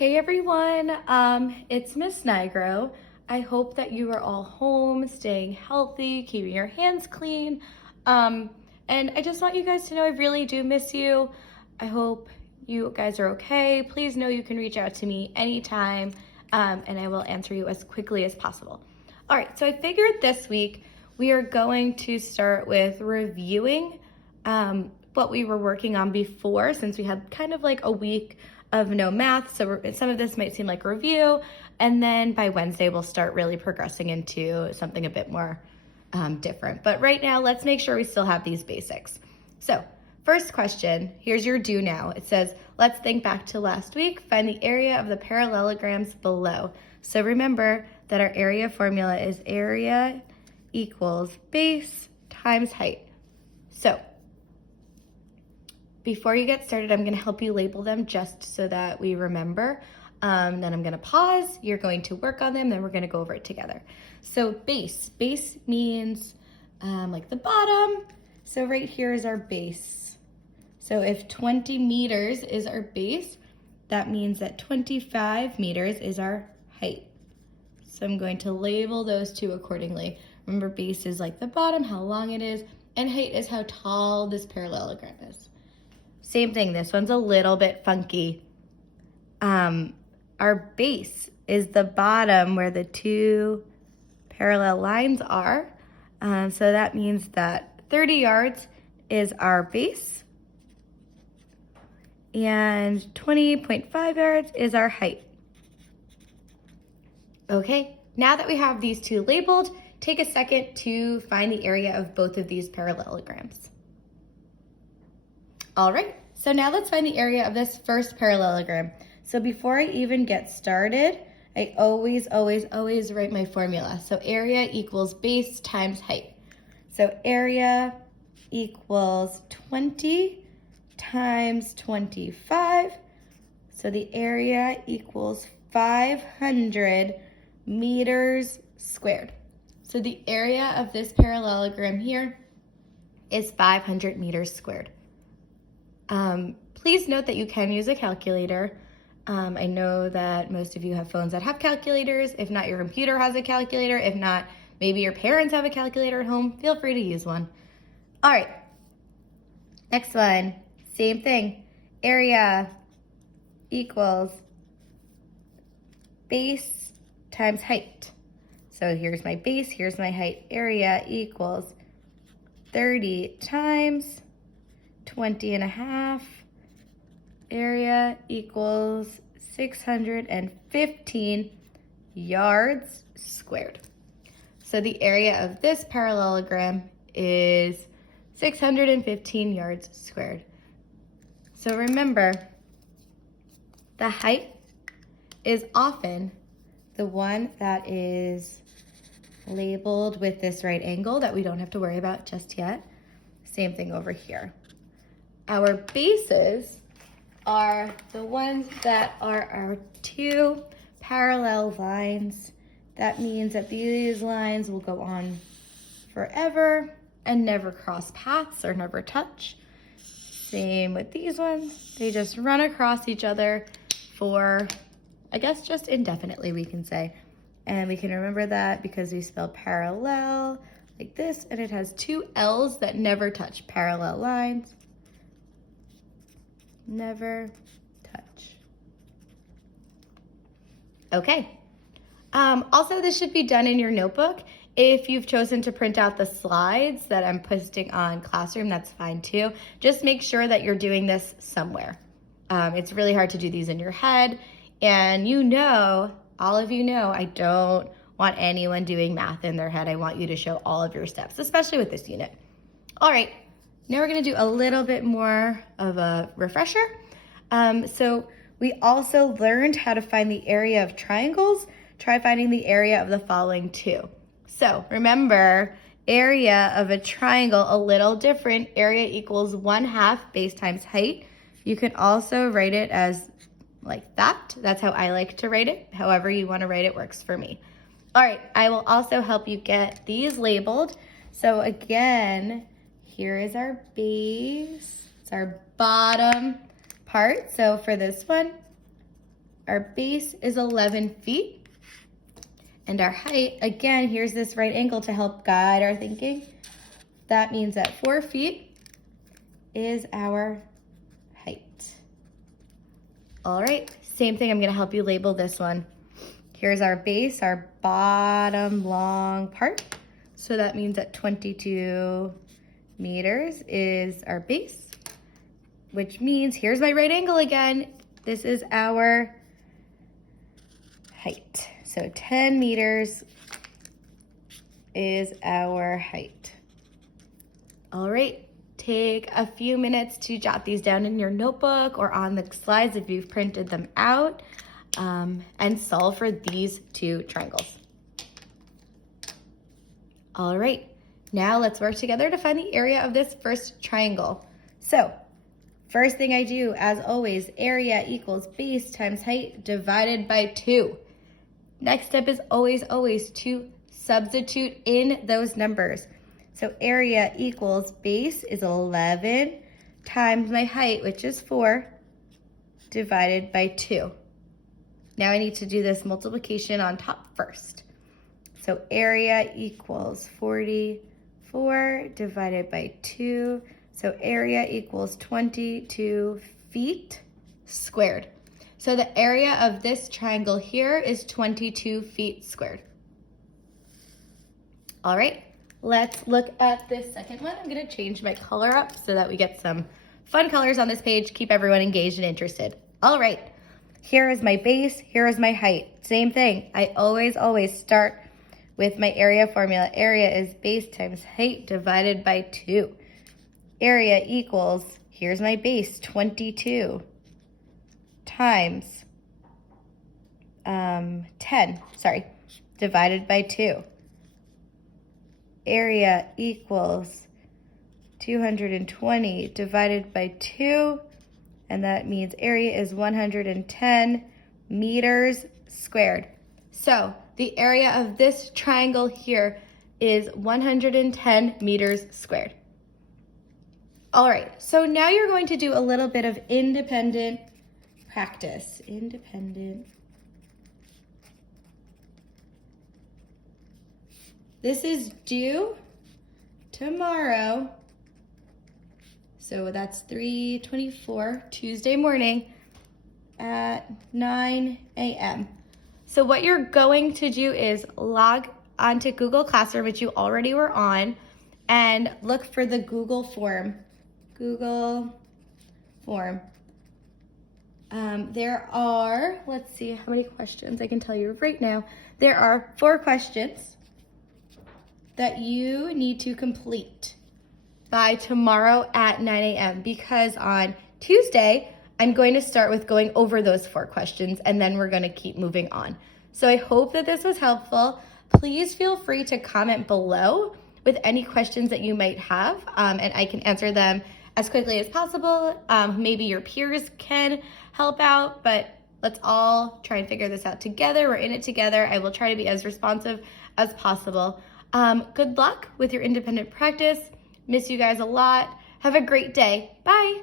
Hey everyone, it's Miss Nigro. I hope that you are all home, staying healthy, keeping your hands clean. And I just want you guys to know I really do miss you. I hope you guys are okay. Please know you can reach out to me anytime, and I will answer you as quickly as possible. All right, so I figured this week we are going to start with reviewing what we were working on before, since we had kind of like a week of no math. So some of this might seem like a review. And then by Wednesday, we'll start really progressing into something a bit more different. But right now, let's make sure we still have these basics. So first question, here's your do now. It says, let's think back to last week, find the area of the parallelograms below. So remember that our area formula is area equals base times height. So before you get started, I'm going to help you label them just so that we remember. Then I'm going to pause. You're going to work on them. Then we're going to go over it together. So base means like the bottom. So right here is our base. So if 20 meters is our base, that means that 25 meters is our height. So I'm going to label those two accordingly. Remember, base is like the bottom, how long it is, and height is how tall this parallelogram is. Same thing, this one's a little bit funky. Our base is the bottom where the two parallel lines are. So that means that 30 yards is our base and 20.5 yards is our height. Okay, now that we have these two labeled, take a second to find the area of both of these parallelograms. All right, so now let's find the area of this first parallelogram. So before I even get started, I always write my formula. So area equals base times height. So area equals 20 times 25. So the area equals 500 meters squared. So the area of this parallelogram here is 500 meters squared. Please note that you can use a calculator. I know that most of you have phones that have calculators. If not, your computer has a calculator. If not, maybe your parents have a calculator at home. Feel free to use one. All right, next one, same thing. Area equals base times height. So here's my base, here's my height. Area equals 30 times 20 and a half. Area equals 615 yards squared. So the area of this parallelogram is 615 yards squared. So remember, the height is often the one that is labeled with this right angle that we don't have to worry about just yet. Same thing over here. Our bases are the ones that are our two parallel lines. That means that these lines will go on forever and never cross paths or never touch. Same with these ones. They just run across each other for, I guess, just indefinitely, we can say. And we can remember that because we spell parallel like this, and it has two L's that never touch. Parallel lines. Never touch. Okay. Also, this should be done in your notebook. If you've chosen to print out the slides that I'm posting on Classroom, that's fine too. Just make sure that you're doing this somewhere. It's really hard to do these in your head. And you know, all of you know, I don't want anyone doing math in their head. I want you to show all of your steps, especially with this unit. All right. Now we're gonna do a little bit more of a refresher. So we also learned how to find the area of triangles. Try finding the area of the following two. So remember, area of a triangle, a little different. Area equals 1/2 base times height. You can also write it as like that. That's how I like to write it. However you wanna write it works for me. All right, I will also help you get these labeled. So again, here is our base, it's our bottom part. So for this one, Our base is 11 feet. And our height, again, here's this right angle to help guide our thinking. That means that 4 feet is our height. All right, same thing, I'm gonna help you label this one. Here's our base, our bottom long part. So that means that 22 meters is our base, which means, here's my right angle again, this is our height. So 10 meters is our height. All right, take a few minutes to jot these down in your notebook or on the slides if you've printed them out, and solve for these two triangles. All right, now let's work together to find the area of this first triangle. So, first thing I do, as always, area equals base times height divided by 2. Next step is always to substitute in those numbers. So area equals base is 11 times my height, which is 4, divided by 2. Now I need to do this multiplication on top first. So area equals 44 divided by 2. So area equals 22 feet squared. So the area of this triangle here is 22 feet squared. All right, let's look at this second one. I'm gonna change my color up so that we get some fun colors on this page, keep everyone engaged and interested. All right, here is my base, here is my height. Same thing, I always start with my area formula. Area is base times height divided by 2. Area equals, here's my base, 22 times 10, divided by 2. Area equals 220 divided by 2, and that means area is 110 meters squared. So the area of this triangle here is 110 meters squared. All right, so now you're going to do a little bit of independent practice. This is due tomorrow. So that's 3/24, Tuesday morning at 9 a.m. So what you're going to do is log onto Google Classroom, which you already were on, and look for the Google form. There are, let's see how many questions I can tell you right now. There are 4 questions that you need to complete by tomorrow at 9 a.m. because on Tuesday, I'm going to start with going over those 4 questions and then we're going to keep moving on. So I hope that this was helpful. Please feel free to comment below with any questions that you might have, and I can answer them as quickly as possible. Maybe your peers can help out, but let's all try and figure this out together. We're in it together. I will try to be as responsive as possible. Good luck with your independent practice. Miss you guys a lot. Have a great day. Bye.